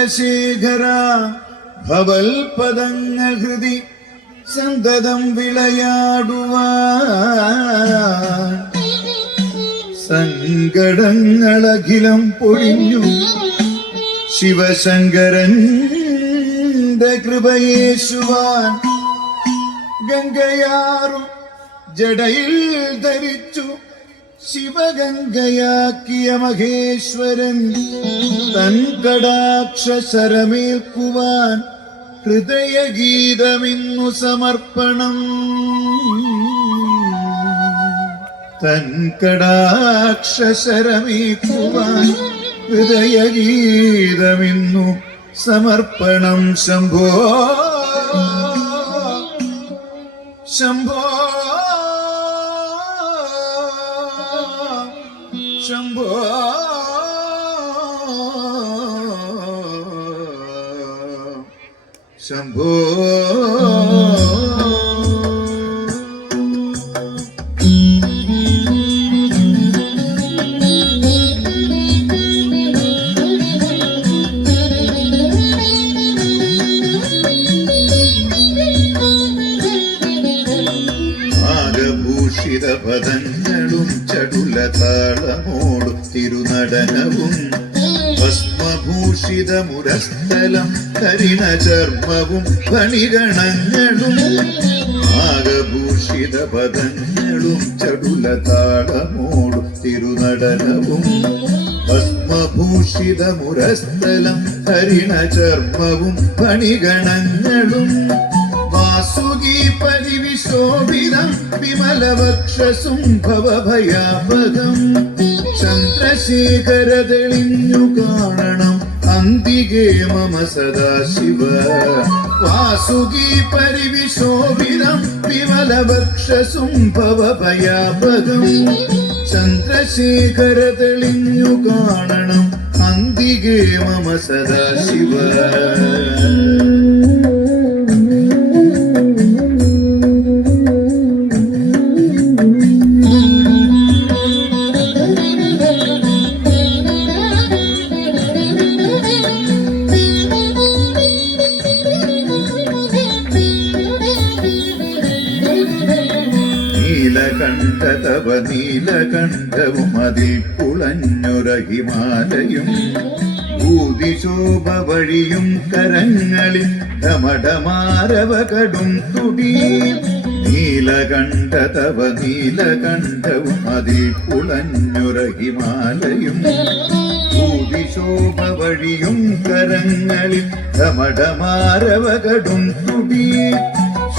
ചന്ദ്രശേഖര ഭവൽപദങ്ങൾ ഹൃതി സന്തതം വിളയാടുവാൻ. പൊഴിഞ്ഞു. ശിവശങ്കരന്റെ കൃപയേശുവാൻ ഗംഗയാറും ജടയിൽ ധരിച്ചു. ശിവഗംഗയാക്കിയ മഹേശ്വരൻ തൻ കടാക്ഷരമേൽക്കുവാൻ ഹൃദയഗീതമിന്നു സമർപ്പണം. തൻ കടാക്ഷരമേൽക്കുവാൻ ഹൃദയഗീതമിന്നു സമർപ്പണം. ശംഭോ ശംഭോ. ശംഭോ ശംഭോ ആകഭൂഷിത പദങ്ങളും ചടു തിരുനടനവും ഭസ്മഭൂഷിത മുരസ്ഥലം കരിണ ചർമ്മവും ഫണിഗണങ്ങളും ആകഭൂഷിത പദങ്ങളും ചടുല താളമോടും തിരുനടനവും ഭസ്മഭൂഷിത മുരസ്ഥലം ഹരിണചർമ്മവും ഫണിഗണങ്ങളും വാസുകി പരിവിശോഭിതം വിമലവക്ഷസുംഭവഭയാപകം ചന്ദ്രശേഖര തെളിഞ്ഞു കാണണം അന്തികേ മമ സദാശിവ. വാസുകി പരിവിശോഭിതം വിമലവക്ഷസുംഭവഭയാപകം ചന്ദ്രശേഖര തെളിഞ്ഞു കാണണം അന്തികേ മമ സദാശിവ. നീലകണ്ഠ തവ നീലകണ്ഠവും അതിൽ പുളഞ്ഞൊര ഹിമാലയും ഭൂതിശോഭ വഴിയും കരങ്ങളിൽ ധമടമാരവ കടും തുടി. നീലകണ്ഠതവ നീലകണ്ഠവും അതിൽ പുളഞ്ഞൊര ഹിമാലയും ഭൂതിശോഭ വഴിയും കരങ്ങളിൽ ധമടമാരവ കടും തുടി.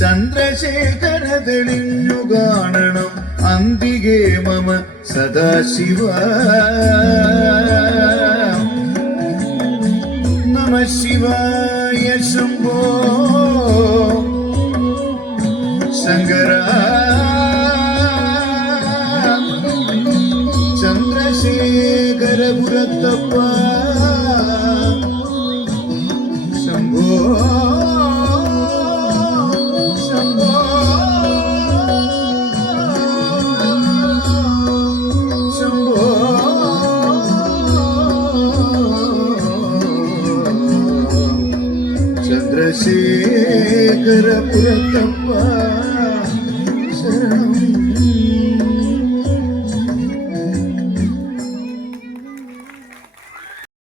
ചന്ദ്രശേഖര തെളിഞ്ഞു കാണണം അന്തികേ മമ സദാശിവ. നമ ശിവായ ശംഭോ. ശങ്കര. ചന്ദ്രശേഖര ചന്ദ്രശേഖര പുരത്തപ്പ